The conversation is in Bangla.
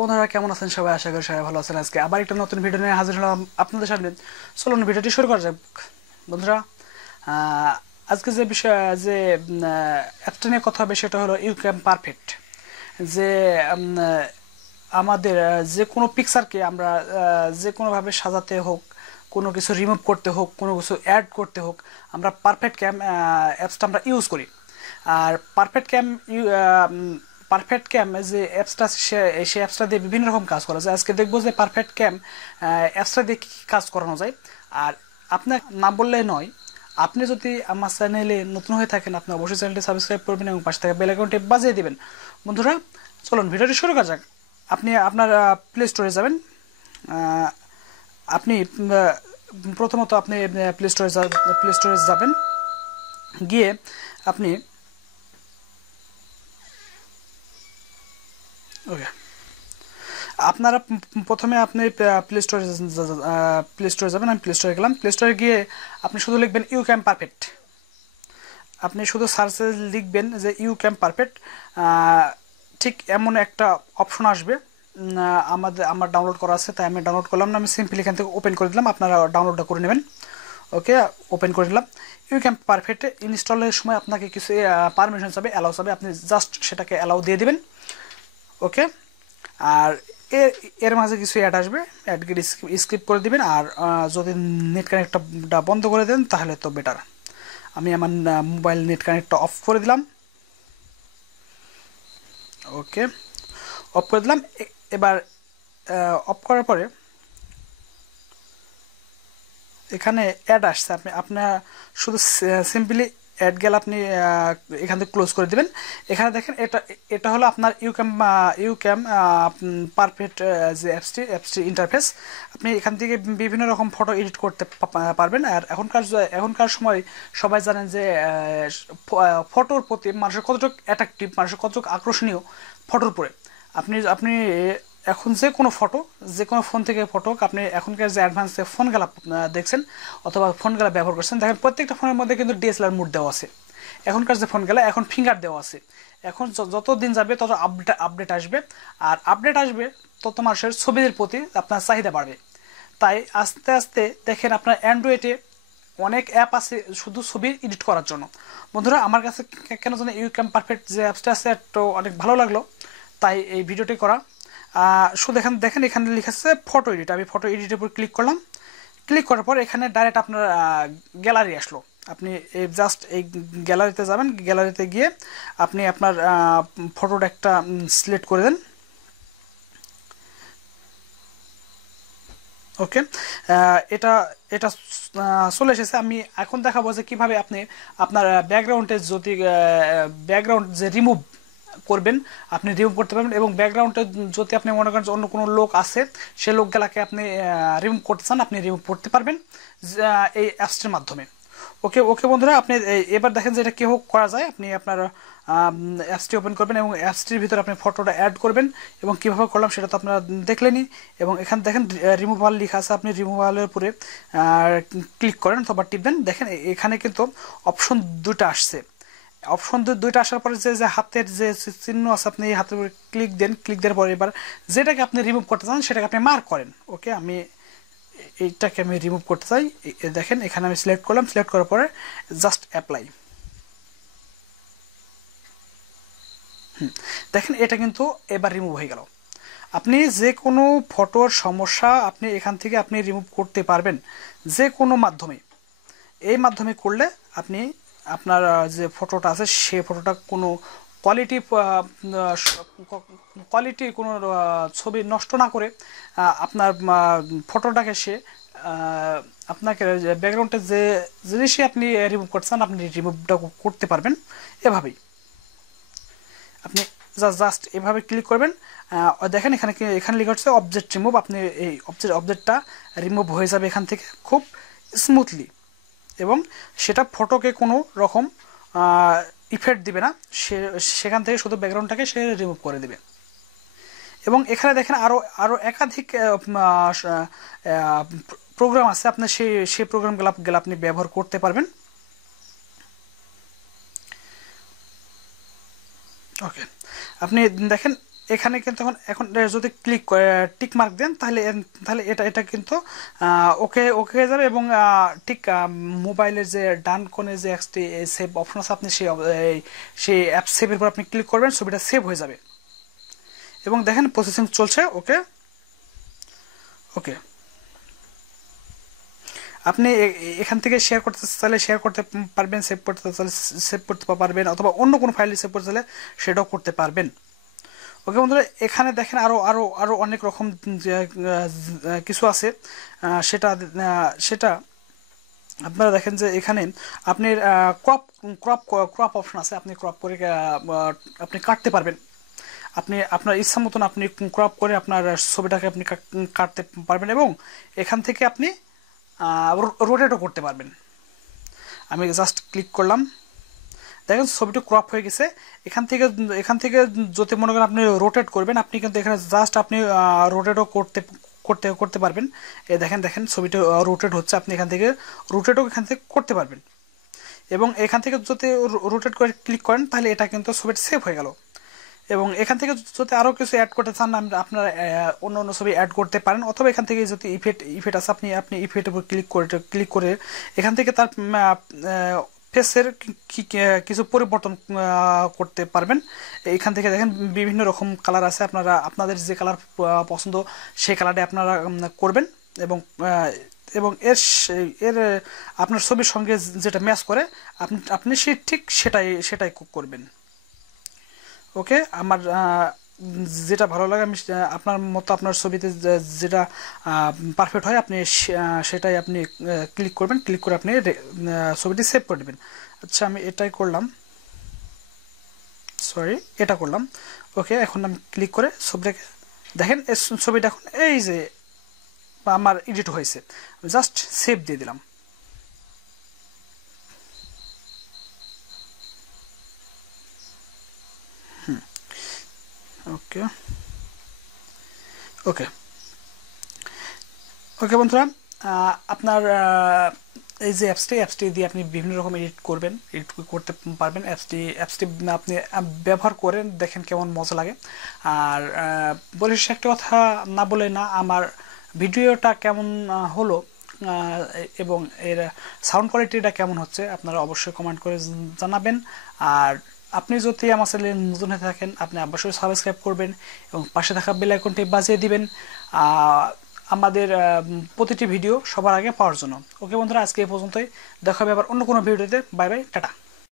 বন্ধুরা কেমন আছেন সবাই? আশা করি সবাই ভালো আছেন। আজকে আবার একটা নতুন ভিডিও নিয়ে হাজির হলাম আপনাদের সামনে। চলুন ভিডিওটি শুরু করা যাক। বন্ধুরা, আজকে যে বিষয় যে অ্যাপটা নিয়ে কথা হবে সেটা হলো ইউক্যাম পারফেক্ট। যে আমাদের যে কোনো পিকচারকে আমরা যে কোনোভাবে সাজাতে হোক, কোনো কিছু রিমুভ করতে হোক, কোনো কিছু অ্যাড করতে হোক, আমরা পারফেক্ট ক্যাম অ্যাপসটা আমরা ইউজ করি। আর পারফেক্ট ক্যাম যে অ্যাপসটা সেই অ্যাপসটা দিয়ে বিভিন্ন রকম কাজ করা যায়। আজকে দেখবো যে পারফেক্ট ক্যাম অ্যাপসটা দিয়ে কী কাজ করানো যায়। আর আপনার না বললে নয়, আপনি যদি আমার চ্যানেলে নতুন হয়ে থাকেন আপনি অবশ্যই চ্যানেলটি সাবস্ক্রাইব করবেন এবং পাশে থাকা বেল আইকনটি বাজিয়ে দিবেন। বন্ধুরা চলুন ভিডিওটি শুরু করা যাক। আপনি আপনার প্লে স্টোরে যাবেন। আপনি প্রথমত আপনি প্লে স্টোরে যাবেন, গিয়ে আপনি ওকে আপনারা প্রথমে আপনি প্লে স্টোরে যাবেন। আমি প্লে স্টোরে গেলাম। প্লে স্টোরে গিয়ে আপনি শুধু লিখবেন ইউক্যাম পারফেক্ট। আপনি শুধু সার্চে লিখবেন যে ইউক্যাম পারফেক্ট, ঠিক এমন একটা অপশন আসবে। আমার ডাউনলোড করা আছে তাই আমি ডাউনলোড করলাম না, আমি সিম্পলি এখান থেকে ওপেন করে দিলাম। আপনারা ডাউনলোডটা করে নেবেন। ওকে, ওপেন করে দিলাম। ইউক্যাম পারফেক্টে ইনস্টলের সময় আপনাকে কিছু পারমিশন চাবে, অ্যালাউ চাবে, আপনি জাস্ট সেটাকে অ্যালাউ দিয়ে দিবেন। ওকে, আর এর মাঝে কিছু অ্যাড আসবে, অ্যাডকে স্কিপ করে দিবেন। আর যদি নেট কানেক্টটা বন্ধ করে দেন তাহলে তো বেটার। আমি আমার মোবাইল নেট কানেক্টটা অফ করে দিলাম। ওকে, অফ করে দিলাম। এবার অফ করার পরে এখানে অ্যাড আসছে, আপনার শুধু সিম্পলি অ্যাড গেলে আপনি এখান থেকে ক্লোজ করে দেবেন। এখানে দেখেন এটা হলো আপনার ইউক্যাম পারফেক্ট যে অ্যাপসটি ইন্টারফেস। আপনি এখান থেকে বিভিন্ন রকম ফটো এডিট করতে পারবেন। আর এখনকার সময় সবাই জানেন যে ফটোর প্রতি মানুষের কতটুকু অ্যাট্রাকটিভ, মানুষের কতটুকু আকর্ষণীয় ফটোর উপরে। আপনি এখন যে কোনো ফটো, যে কোনো ফোন থেকে ফটো, আপনি এখনকার যে অ্যাডভান্স যে ফোনগুলো দেখছেন অথবা ফোনগুলো ব্যবহার করছেন, দেখেন প্রত্যেকটা ফোনের মধ্যে কিন্তু ডিএসএলআর মোড দেওয়া আছে। এখনকার যে ফোনগুলো এখন ফিঙ্গার দেওয়া আছে। এখন যত দিন যাবে তত আপডেট আসবে, আর আপডেট আসবে তত মানুষের ছবিদের প্রতি আপনার চাহিদা বাড়বে। তাই আস্তে আস্তে দেখেন আপনার অ্যান্ড্রয়েডে অনেক অ্যাপ আছে শুধু ছবি এডিট করার জন্য। বন্ধুরা আমার কাছে কেন জানেন ইউক্যাম পারফেক্ট যে অ্যাপসটা আছে একটু অনেক ভালো লাগলো, তাই এই ভিডিওটি করা। শুধু দেখেন এখানে লেখা আছে ফটো এডিট। আমি ফটো এডিটের উপর ক্লিক করলাম। ক্লিক করার পর এখানে ডাইরেক্ট আপনার গ্যালারি আসলো। আপনি জাস্ট এই গ্যালারিতে যাবেন। গ্যালারিতে গিয়ে আপনি আপনার ফটোটা একটা সিলেক্ট করে দেন। ওকে, এটা এটা চলে এসেছে। আমি এখন দেখাবো যে কীভাবে আপনি আপনার ব্যাকগ্রাউন্ডে যদি ব্যাকগ্রাউন্ড যে রিমুভ করবেন আপনি রিমুভ করতে পারবেন। এবং ব্যাকগ্রাউন্ডে যদি আপনি মনে করেন অন্য কোনো লোক আছে, সে লোকগুলাকে আপনি রিমুভ করতে চান, আপনি রিমুভ করতে পারবেন এই অ্যাপসটির মাধ্যমে। ওকে ওকে বন্ধুরা, আপনি এবার দেখেন যে এটা কীভাবে করা যায়। আপনি আপনার অ্যাপসটি ওপেন করবেন এবং অ্যাপসটির ভিতরে আপনি ফটোটা অ্যাড করবেন। এবং কীভাবে করলাম সেটা তো আপনারা দেখলেনই। এবং এখানে দেখেন রিমুভাল লেখা আছে, আপনি রিমুভালের উপরে ক্লিক করেন অথবা টিপবেন। দেখেন এখানে কিন্তু অপশন দুটো আসছে। অপশন দুইটা আসার পরে যে হাতের যে চিহ্ন আছে আপনি এই হাতের উপরে ক্লিক দেন। ক্লিক দেওয়ার পরে এবার যেটাকে আপনি রিমুভ করতে চান সেটাকে আপনি মার্ক করেন। ওকে, আমি এইটাকে আমি রিমুভ করতে চাই। দেখেন এখানে আমি সিলেক্ট করলাম। সিলেক্ট করার পরে জাস্ট অ্যাপ্লাই। দেখেন এটা কিন্তু এবার রিমুভ হয়ে গেল। আপনি যে কোনো ফটোর সমস্যা আপনি এখান থেকে আপনি রিমুভ করতে পারবেন যে কোনো মাধ্যমে। এই মাধ্যমে করলে আপনি আপনার যে ফটোটা আছে সে ফটোটা কোনো কোয়ালিটি কোনো ছবি নষ্ট না করে আপনার ফটোটাকে সে আপনাকে ব্যাকগ্রাউন্ডে যে জিনিসই আপনি রিমুভ করতে চান আপনি রিমুভটা করতে পারবেন এভাবেই। আপনি জাস্ট এভাবে ক্লিক করবেন। দেখেন এখানে লেখা হচ্ছে অবজেক্ট রিমুভ। আপনি এই অবজেক্টটা রিমুভ হয়ে যাবে এখান থেকে খুব স্মুথলি, এবং সেটা ফটোকে কোনো রকম ইফেক্ট দিবে না। সেখান থেকে শুধু ব্যাকগ্রাউন্ডটাকে সে রিমুভ করে দেবে। এবং এখানে দেখেন আরও একাধিক প্রোগ্রাম আছে, আপনি সেই প্রোগ্রামগুলো আপনি ব্যবহার করতে পারবেন। ওকে, আপনি দেখেন এখানে কিন্তু এখন যদি ক্লিক টিক মার্ক দেন তাহলে তাহলে এটা কিন্তু ওকে ওকে হয়ে যাবে, এবং ঠিক মোবাইলের যে ডান কোণে যে একটি সেভ অপশন আছে, আপনি সেই অ্যাপ সেভের উপর আপনি ক্লিক করবেন, ছবিটা সেভ হয়ে যাবে। এবং দেখেন প্রসেসিং চলছে। ওকে ওকে, আপনি এখান থেকে শেয়ার করতে চাইলে শেয়ার করতে পারবেন, সেভ করতে চাইলে সেভ করতে পারবেন, অথবা অন্য কোনো ফাইলে সেভ করতে চাইলে সেটাও করতে পারবেন। ওকে বন্ধুরা, এখানে দেখেন আরও আরও আরও অনেক রকম কিছু আছে। সেটা সেটা আপনারা দেখেন যে এখানে আপনি ক্রপ ক্রপ ক্রপ অপশন আছে, আপনি ক্রপ করে আপনি কাটতে পারবেন। আপনি আপনার ইচ্ছা মতন আপনি ক্রপ করে আপনার ছবিটাকে আপনি কাটতে পারবেন, এবং এখান থেকে আপনি রোটেটও করতে পারবেন। আমি জাস্ট ক্লিক করলাম, দেখেন ছবিটা ক্রপ হয়ে গেছে। এখান থেকে যদি মনে করেন আপনি রোটেট করবেন, আপনি কিন্তু এখানে জাস্ট আপনি রোটেটও করতে পারবেন। দেখেন ছবিটা রোটেট হচ্ছে, আপনি এখান থেকে রোটেটও করতে পারবেন। এবং এখান থেকে যদি রোটেট করে ক্লিক করেন তাহলে এটা কিন্তু ছবিটা সেভ হয়ে গেল। এবং এখান থেকে যদি আরও কিছু অ্যাড করতে চান, আপনারা অন্য অন্য ছবি অ্যাড করতে পারেন, অথবা এখান থেকে যদি ইফেক্ট আছে, আপনি ইফেক্টের উপর ক্লিক করে এখান থেকে তার ফেসের কিছু পরিবর্তন করতে পারবেন। এখান থেকে দেখেন বিভিন্ন রকম কালার আছে, আপনাদের যে কালার পছন্দ সেই কালারটা আপনারা করবেন, এবং এবং এর আপনার ছবির সঙ্গে যেটা ম্যাচ করে আপনি ঠিক সেটাই করবেন। ওকে, আমার যেটা ভালো লাগে আমি আপনার মতো আপনার ছবিতে যেটা পারফেক্ট হয় আপনি সেটাই আপনি ক্লিক করবেন, ক্লিক করে আপনি ছবিটি সেভ করে দেবেন। আচ্ছা, আমি এটাই করলাম, সরি এটা করলাম। ওকে, এখন আমি ক্লিক করে ছবিটাকে দেখেন, ছবিটা এখন এই যে আমার এডিট হয়েছে, জাস্ট সেভ দিয়ে দিলাম। ওকে ওকে ওকে বন্ধুরা, আপনার এই যে অ্যাপসটি দিয়ে আপনি বিভিন্ন রকম এডিট করতে পারবেন। অ্যাপসটি আপনি ব্যবহার করেন, দেখেন কেমন মজা লাগে। আর বলে একটা কথা না বলে না, আমার ভিডিওটা কেমন হলো এবং এর সাউন্ড কোয়ালিটিটা কেমন হচ্ছে আপনারা অবশ্যই কমেন্ট করে জানাবেন। আর আপনি যদি আমার চ্যানেলে নতুন হয়ে থাকেন, আপনি অবশ্যই সাবস্ক্রাইব করবেন এবং পাশে থাকা বেল আইকনটি বাজিয়ে দিবেন আমাদের প্রতিটি ভিডিও সবার আগে পাওয়ার জন্য। ওকে বন্ধুরা, আজকে এই পর্যন্তই, দেখা হবে আবার অন্য কোনো ভিডিওতে। Bye bye, tata.